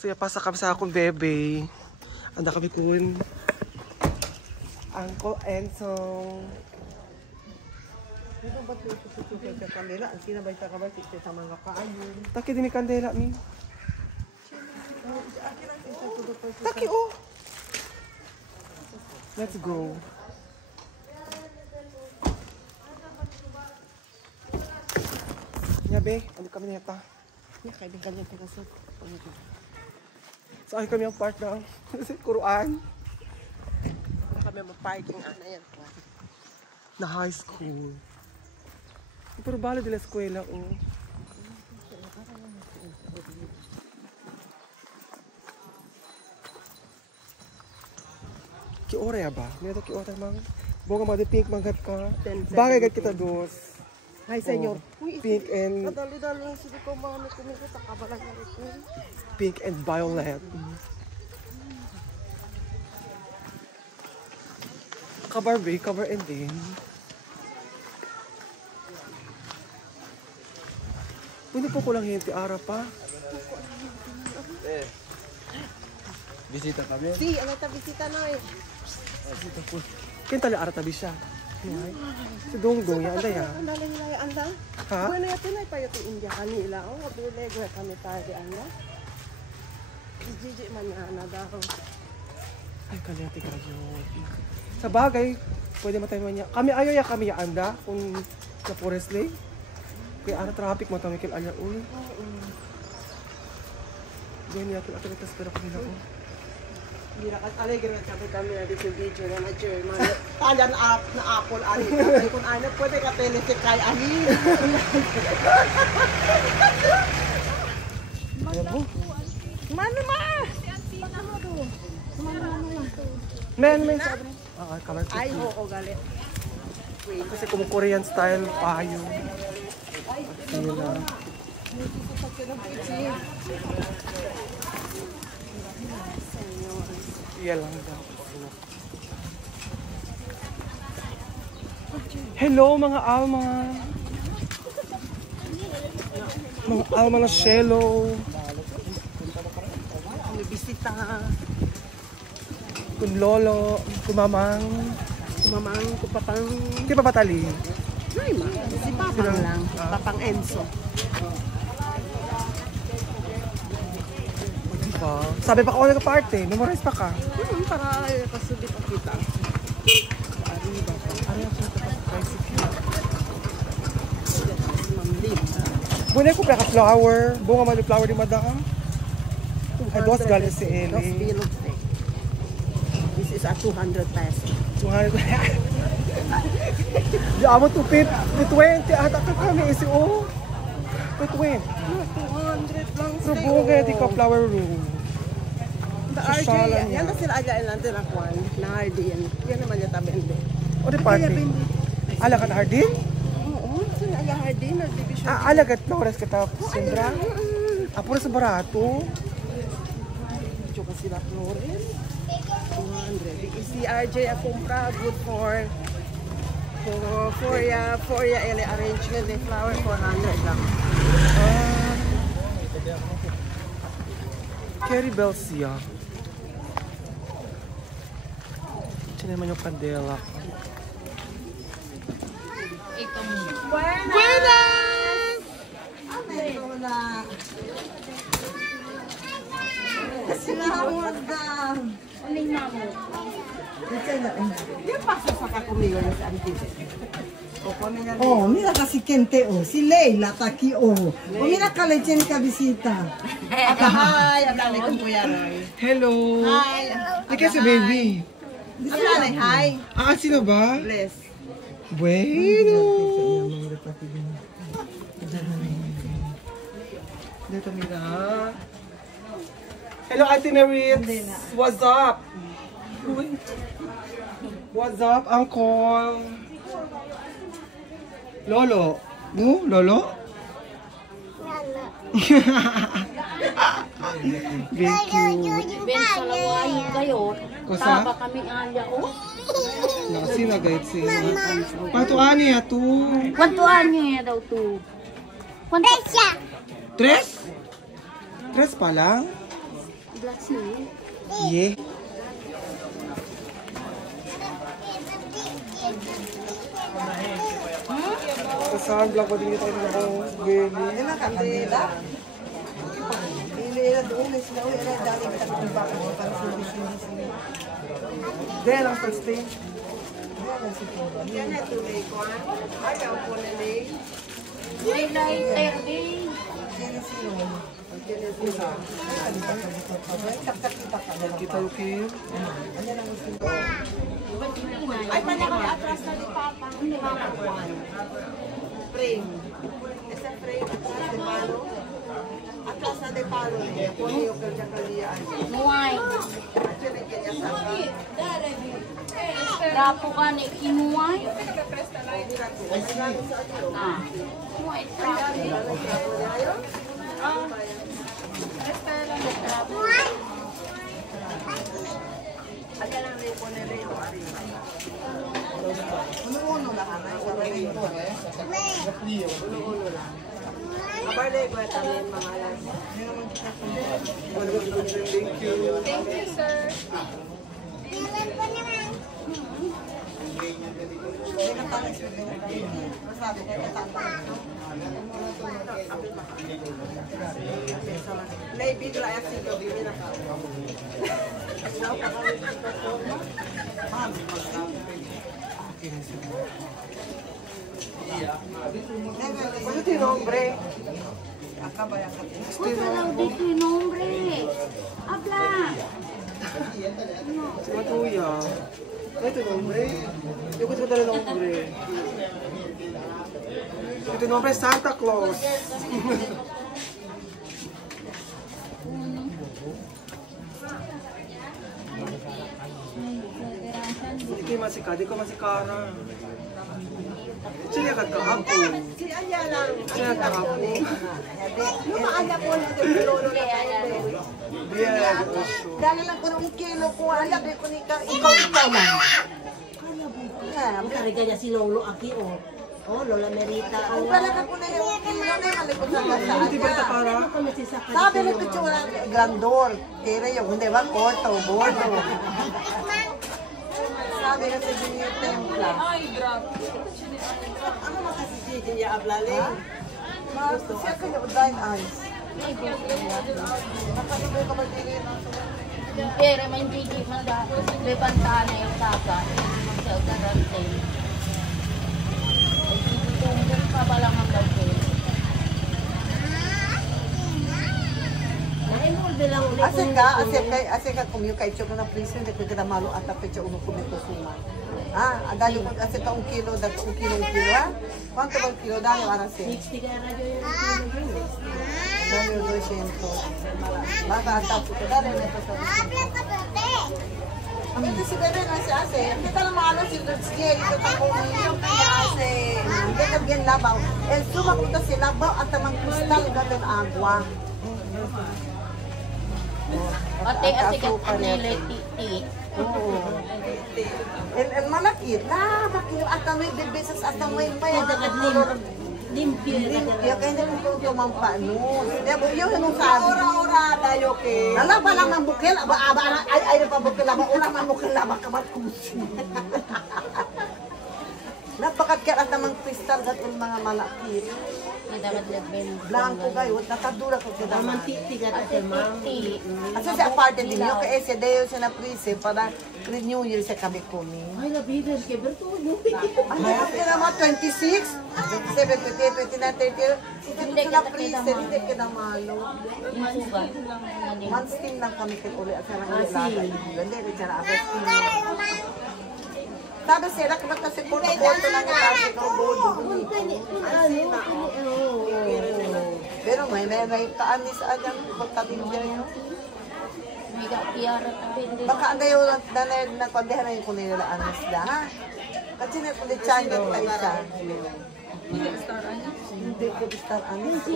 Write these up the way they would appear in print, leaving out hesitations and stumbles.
So, pasa kami sa akong bebe. Anda kami kun. Uncle Ensong. Dito ba ito sususunod sa kanila? Ang sinabay ka ba sa mga kaayon? Taki din ni kandela, mi. Taki, oh. Let's go. Yabe, ano kami neta? Ya, kaya din kanya tinasot. So, ay kami ang part ng Kuruan. Kami mag-parking na yan. Na high school. Pero bala din na eskwela, oh. Kiora ya ba? Meron kiora mang. Bunga mga pink manggat ka. Bagay gat kita dos. Hi, senyor. Pink and Kadali-dali lang sila ko mga may kumikita. Kabalang na ito. pink and violet. Cover B, cover and din. Pwede po ko lang hinti ara pa. Bisita kami. Si, ano ito bisita na eh. Bisita po. Kaya tali ara tabi siya. Si Dongdong yan, anda yan. Ang dali nila yung anda. Ha? Bueno, yato na pa yung India kanila. O, kabilega kami tayo di anda. Si Gigi man na daw. Ay, kaliyati kayo. Sa bagay, pwede matay man niya. Kami ayaw ya kami ya anda. Kung sa Forest Lake. Kaya ano traffic mo tamikil alya. Uy. Ganyan yato. Ato nagtas pero kami na ko. Hindi na alegre na kami na dito video na na German. Talan up na apple ani. Kaya kung ano pwede ka telesit kay ani. Mano ma? Men sabi. Color Ay, oo, galit. kasi kung Korean style payo. Sila. Iya lang daw. Hello mga alma. Mga alma na shelo. May bisita. Kun lolo, kumamang. Kumamang, kupapang. Di pa batali? Ay, ma. Si Papang lang. Papang Enzo. Diba? Sabi pa ko nagka-party, memorize pa ka. Para kasubit ang kita. Ano yung tricycle? Mamlip. Bunay ko pa ka-flower. Bunga man yung flower di madam. Ay, dos galing si Dos Eli. bilog steak. This is a 200 pesos. 200. Di amo to pit 20 ata ka kami isi o. 20. 200 lang Pero bunga di ka flower room. The RJ, Sosyalan yan na sila agad lang din ako. Na Hardin. Yan naman yung tabende. O di party. Ala ka na Hardin? Oo, sila agad Hardin. Division. Ala ka flowers ka ta sembra. Apura sa barato. Medyo ka sila Flores. 200. Si RJ akumpra good for ya ele arrangement ng flower 400 lang. Carrie Bell siya. Ito naman yung kandela. Buenas! Hola! Salamat ka! Aling namo? ¿Qué pasa acá conmigo en ese antiguo? Oh, mira casi gente, oh. Si Leila está aquí, oh. Oh, mira que le tiene que visita. Hi! Ablanay kong Kuya Roy. Hello! Hi! Ika si baby. Ablanay, hi! Sino ba? Bless. Bueno! Dito mira. Hello, Ate Maritz. What's up? What's up, Uncle? Lolo. No, Lolo? Thank you. Ben, salawahin kayo. Kosa? Taba kami alya ko. Nasi na guide siya. Patuan niya to. Kwantuan niya daw to. Kwantuan siya. Tres? Tres pa lang? Blats na yun. Yeah. Sa sunblock ko din ito ng geli. Hindi na kandila. Hindi na doon sila. Uy, ano, dali kita kung bakit mo para sindi. Then, ang first thing. Yan na tuloy ko. Ayaw ko na lay. May lighter din. Sino? Kita yung Kim. Ay, panakal atras na ni Papa. Hindi makakuhan. Frame. Esa frame atras de palo. Atras na de palo. Kung yung kaliyaan. Muay. At yun ay kanya saka. Dapo ka ni Kimuay. Ah. Muay trapo. Ano lang rin po na rin. Uno lang ana. Kabarlay ko at amin mga alam. Thank you. Lay bigla ay sito bibili na ka. Ano ito yung nombre? Uy, kalaw dito yung nombre. Abla. Si Matuya. Ano ito yung nombre? Yung ko dala nombre. Ito yung nombre, Santa Claus. Hindi kayo masika, di ko masikara. Siya agad kahapon. Si Anya lang. Siya kahapon. Yung maanya po na ito. Lolo na tayo. Yeah, Dali lang ko ng kilo ko. Alabi ko ni ka. Ikaw lang. Karga niya si Lolo Aki o. Oh, Lola Merita. Ang talaga ko na yung kilo na yung malikot sa basaan. Hindi ba ito para? Sabi na ito yung walang grandor. Kaya yung hindi ba? Korto, bordo. Sabi na sa Junior Templa. Ano makasisi niya ablali? Mas, siya kayo, dine eyes. Nakalimutan ka ba din? Pero may hindi man dahil. May pantana yung kaka. Magsa-garante. Ay, tungkol pa ba lang ang bagay? Ase ka kumyo kay Choko na please hindi ko kada malo at pecha uno kumito suma. Adali ko ase ka 1 kilo da 1 kilo ha. Quanto ba kilo dali para se? 60 ka radyo yung kilo. Dali 200. Baka atap ko dali na sa. Ang ito si Bebe na si Ase. Kita na malo si Dutski. Ito tako niyo kay Ase. Hindi ka bien labaw. El suma ko to si labaw at tamang kristal gaten agwa. Ate ka kanila titi. Oo. El malakit na makyo at may bibisas at may Limpyo. limpyo kaya hindi ko tumampanus. Yung anong sabi? Ora-ora tayo ke. Nalaba lang ng bukil, ay pa bukil laba, ulang ng bukil laba, kamatkusi. Napakat ka at namang kristal at yung mga malakit. Dapat lagbel. Blanco kayo, nakadura ko ka naman. Mantik ka at ma'am. Titi. At sa aparte din yun, kaya siya dayo siya na prise para New Year sa kami kumi. Ay, nabigan ka. Berto mo. Ay, okay naman, 26, 27, 28, 29, 30. Hindi ka na prise, hindi ka na malo. Yung suga. Months team lang kami kay at sarang ilaga. Hindi, hindi siya na Agustin. Sabi sila, kapag kasi porto-porto lang yung kasi ikaw bodo. Pero may kaanis agad, pagtating dyan yun. May kakiyarat na bindi. Baka ang dayo na kondehan na yung kung nila anis da, ha? Kasi na kung chan yun ka isa. Hindi ko star anis.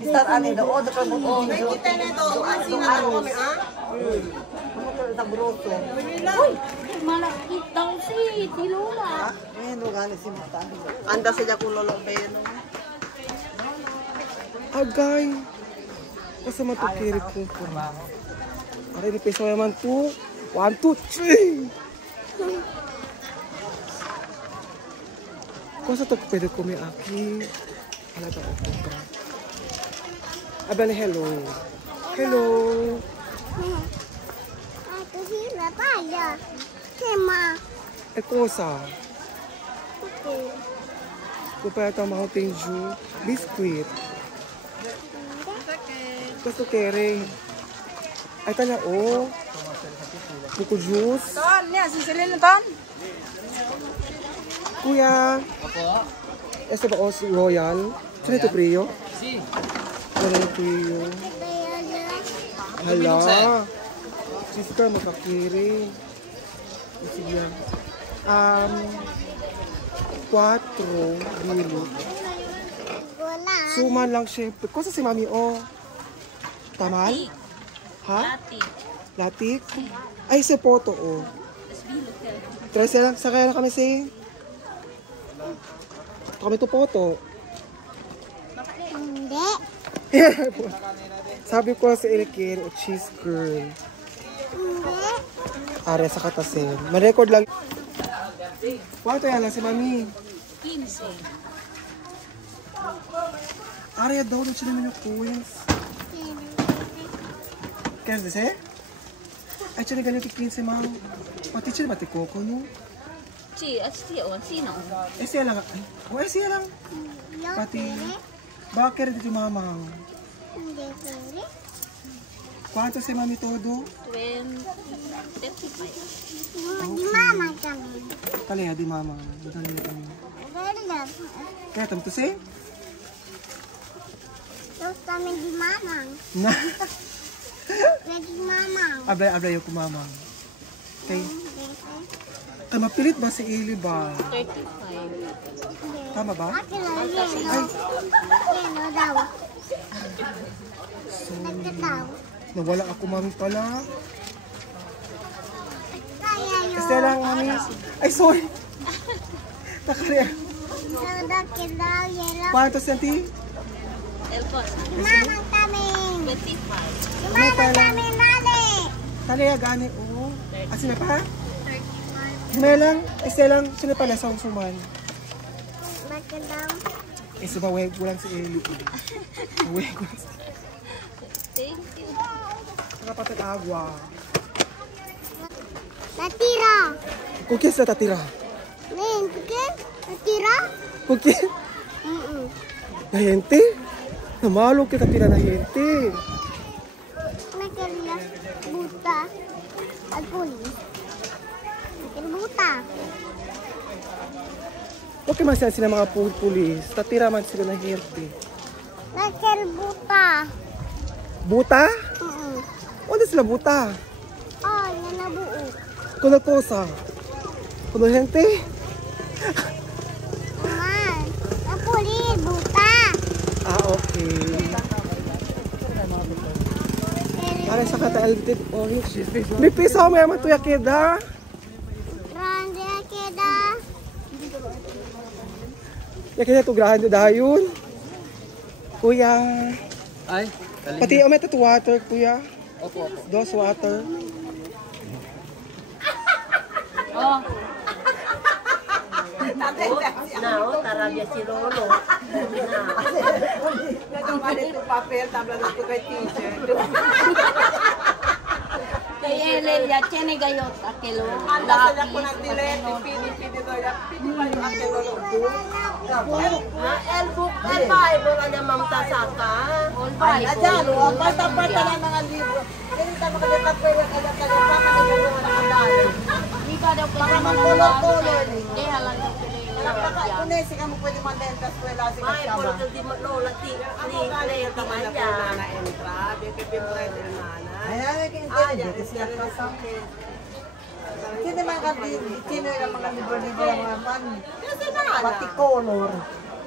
Star anis daw, o, doon mo. Kita na ito. Asin na ako kami, ha? Ano sa broso? Uy! Malakit daw si Lola. Ngayon, gani si Mata. Anda siya kung lolo Ben. Agay. Kasi matukirik ko po. Aray, di peso naman 2. 1, 2, 3. Kung sa ito pwede ko may aki. Wala ito ako ka. Abang hello. Hello. Ito sila tayo. Sima. Eh, kosa. Okay. Kung pa ito Mountain Dew. Biscuit. Gusto kere. Ay, tala, oh. Buko juice. Ton, niya, sisilin na ton. Kuya. Opo. Este ba os royal? Sino ito priyo? Si. Wala yung priyo. Hala. Sis ka, makakiri. Sige. 4 dilo. Wala. Suman lang syempre. Kung si mami, oh. Tamal? Ha? Latik. Ay, sa photo, oh. 13 lang. Sakaya na kami sa kami to photo. Hindi. Sabi ko sa Ilkir, o cheese girl. Hindi. Are sa katasin. Ma-record lang. Kwanto yan lang si mami? 15. Are daw doon sila naman yung coins. Kaya kasi? Ay, siya na ganito 15 ma'am. Pati siya ba Coco, no? Sino? Eh, siya lang. Ay, oh, eh, siya lang. Pati, bakit dito mamang? Hindi pwede. Kwanto si mami todo? 35. Di mama kami. Kaliya, di mamang. Madali na kami. Ganda. Kaya tamto si? Terus kami di mamang. Na. Lagi mamang. Ablay yung kumamang. Okay. Kaya mapilit ba si Ili ba? 35. Tama ba? Akin lang yelo. Yelo daw. Nagkataw. Nawala ako mami pala. Kaya yun. Kasi lang mami. Ay, sorry. Nakariya. Nagkataw daw yelo. Kwanto senti? Elpos. Di mamang kami. 25. Di mamang kami nali. Kaliya gani. Oo. Ah, sino pa? Sino lang? Este lang. Sino pala sa suman? Bakit daw? Eh, sumawag ko lang si Eli. Sumawag ko lang si Thank you. Kapatid agwa. Natira. Kukis na tatira. Nen, kukis? Natira? Kukis? Na hente? Namalo kita tira na hente. Nakaliya. Buta. At pulis. Buta. Okay man sila mga pulis. Tatira man sila na hente. Buta. Buta? Ano sila buta? Oh, yan na buo. Kuno kosa. Kuno hente? Man. Napulis. Buta. Ah, okay. Para sa kata-elitid orange. May piso mo yaman to yakeda. Grande keda. Yakeda to grande dayon. Kuya. Ay, kaling. Pati may to water, kuya. Opo, opo. Dos water. Oh, Now, tarabya si Rolo. Nagkaman ito papel, tabla na ito kay teacher. kaya Lelia, tiene gayot akelo. Anda sa niya ko ng dilet, pini-pini daw yan. Pini pa yung akelo ng book. Elbook, Bible, ano mamta saka. Ayan, basta-basta lang mga libro. Hindi tayo makalipat ko yung kanya-kanya pa, kanina yung nakadali. Hindi ka daw Baka kaya magkulor-kulor. Hindi halang yung Kunesi ka mo pwede mandenta sa eskwela si Ay, Kasama. puro di mo lola ti Claire ti Maya. Ayan, hindi siya rin sa akin. Sino man kami, sino yung mga libro-libro ng mga man? Pati color.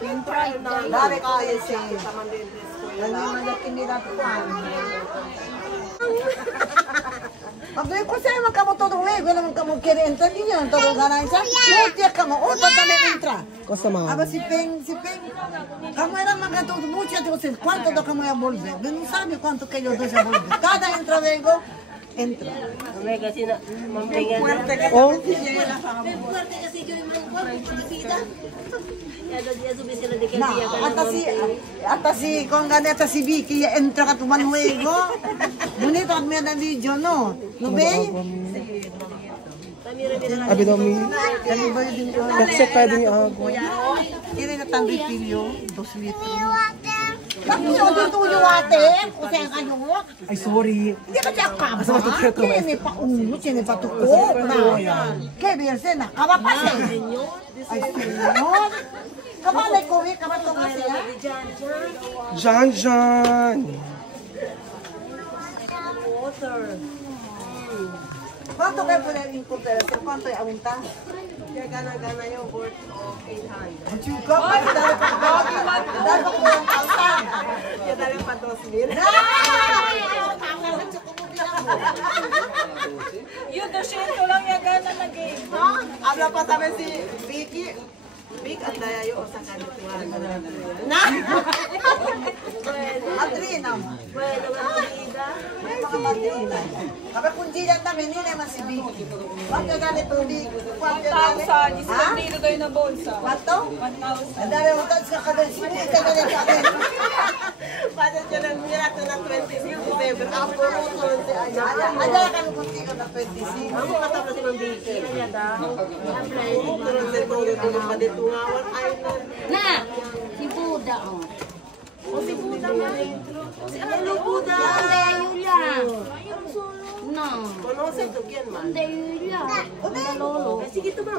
Dari ko yung say. Ano yung mga pinilatuan. Pagdali ko sa'yo, magkamutulong eh. Wala mong kamukiri-entra niyo. Tulong ka na isa. Mutiyak ka mo. O, tatami entra. Kosta mga. Aba si Peng. Kamu era magkatulong. Mucha te dicen, ¿cuánto do kamu ya volver? No sabe cuánto que yo doy a volver. Cada entra vengo, Entra. May kasi na, mambingan na. Oh, Fuerte kasi yung mga bida. Kaya dia subi sila di Na, ata si kung gani ata si Vicky ya entra ka tuman huego. Bonito at may na video no. No be? abi dami. Kani ba yung Nagsek pa din ako. kini na tang refilyo 2 litro. Bakit yung tutuyo ate? Kusaya kayo? Ay, sorry. Hindi ka siya kaba? Asa matutuyo? Kini pa unyo, kini pa tuko. Kaya biyerse na, kaba pa siya. Ay, sinyon. Kamalay ko, kaba to nga siya. Jan. Kwanto kayo po na yung importerasyon? Kwanto yung awinta? Kaya gana-gana yung worth of 800. Chuka, dahil pa ko yung kalsan. Kaya dali pa 2,000. Yung 200 lang yung gana naging. Habla pa sa amin si Vicky. Big at daya yung sa kanituan. Adrina. Bueno, Margarida. May mga Madrina. Kapag kung di lang namin, hindi naman si Vicky. Huwag ka galit po, Vicky. Huwag ka galit. 1,000. Isa lang dito kayo na bolsa. Bato? 1,000. Ang dali mo tayo sa kabel. Hindi ka galit sa akin. Pada siya ng mirato na 26 December. Ako ruton si Aya. Ada ka nung kuntigo na 26. Ako katapos si Mambiki. Kaya daw. Apply. Pero sa todo tulog pa dito nga. Island. Na, si Buda, oh. Si ano Buda? Hindi, Yulia. No. Konosin to yan man. Hindi, Yulia. Sige to ba?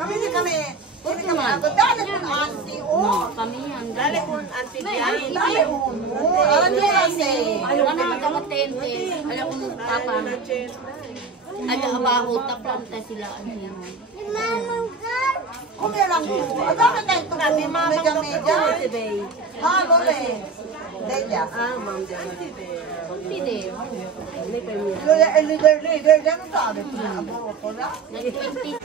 Kami ni kami. Hindi kami ako. Dali kung auntie. Oh. Kami yan. Dali kung antik yan. Dali mo. Alam niya kasi. Ayaw na magkamatente. Ayaw ko ng papa. Ayaw abaho, taplanta sila. Ano yan. Kung lang po. Ang dami tayong tubo. Medya-medya. Si Bay. Ha, lole. Delia. Ah, Ma'am Jan. Hindi. Lola, leader. Ganun sabi. Abo ko na. Nag-20.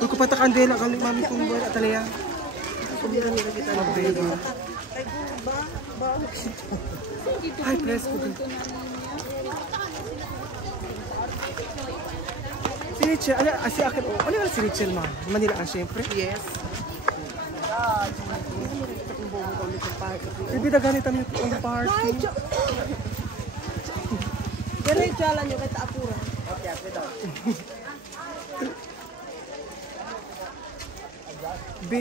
Kung ko pata kandela kali mami kung ba atalaya. Magbeba. Ay, press ko dito. Si Richel, si akin, ano yung si Richel ma? Manila ka siyempre? Yes. Ibida ganit kami on the party. Ganun yung jalan nyo kahit apura. B,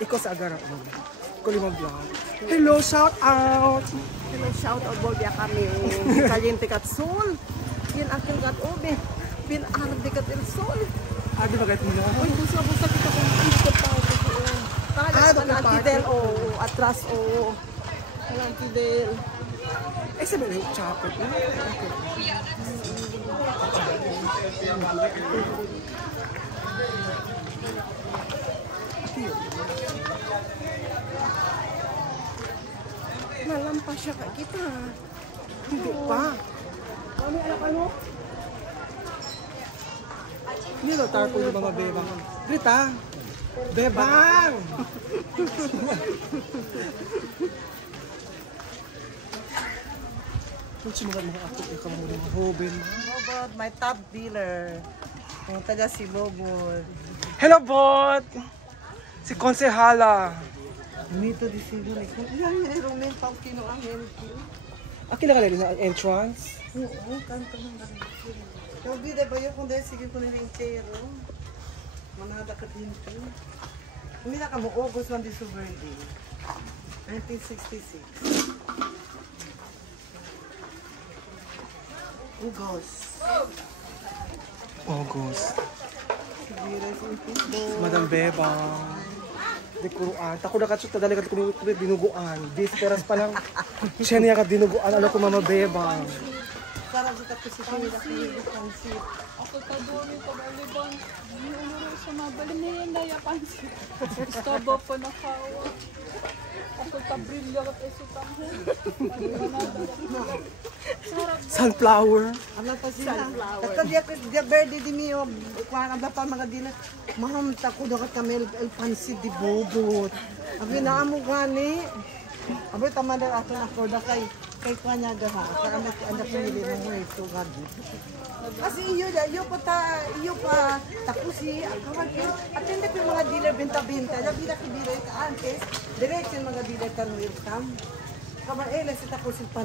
ikaw sa agarap mo. Kulimang vlog. Hello, shout out! Hello, shout out Bolbia kami. Kaliente kat sol. Bin akil kat obe. Bin arde kat el sol. Abi bagay mo. Uy, busa kita kung hindi ko pa ako. Tagal Dr. sa antidel o atras o. Antidel. Eh, sabi na yung chopper. Nalampas siya kay kita. Hindi pa. Kami anak ano? Hindi na tarpo yung mga bebang. Rita! Bebang! Kung sumulat mga ako, ikaw mo mga hoben. Bobot, my top dealer. Yung taga si Bobot. Hello, bot! Si Konsehala. Mito di siguro. Yan, Roman Paukino ang Henry. Akin na kanila na entrance. Oo, kanto ng galing. Yung bida ba yun kung dahil sige ko nila yung tero. Manada ka din ito. Hindi na ka mo August 1 this birthday. 1966. August. Siguro si Pitbull. Madam Bebang. Dikuruan. Tako na katsut, tadali ka dinuguan. 10 peras pa lang. Siya niya ka dinuguan. Ano ko mama Bebang. Parang sa tapos si Pina kayo pansit. Ako ka doon yung pag-aliban. Hindi umuro sa mabali na yan na yapansin. Staba pa na kawa. Ako tabrilyo at isutang ho. Sunflower. Ano pa sila? Ito dia verde di mio. Kuan ang pa mga dila. Maham ta ko dakat kami el pansit di bobot. Abi na amo gani. Abi tamanda ato na ko da kay kuan nya ga ha. Para anda pinili mo ito gadi. Kasi iyo pa tapusi akawagin. Atende ko mga dealer benta-benta. Labi na kibira ka antes. Diretso mga dealer kan welcome. Kama eles tapusin pan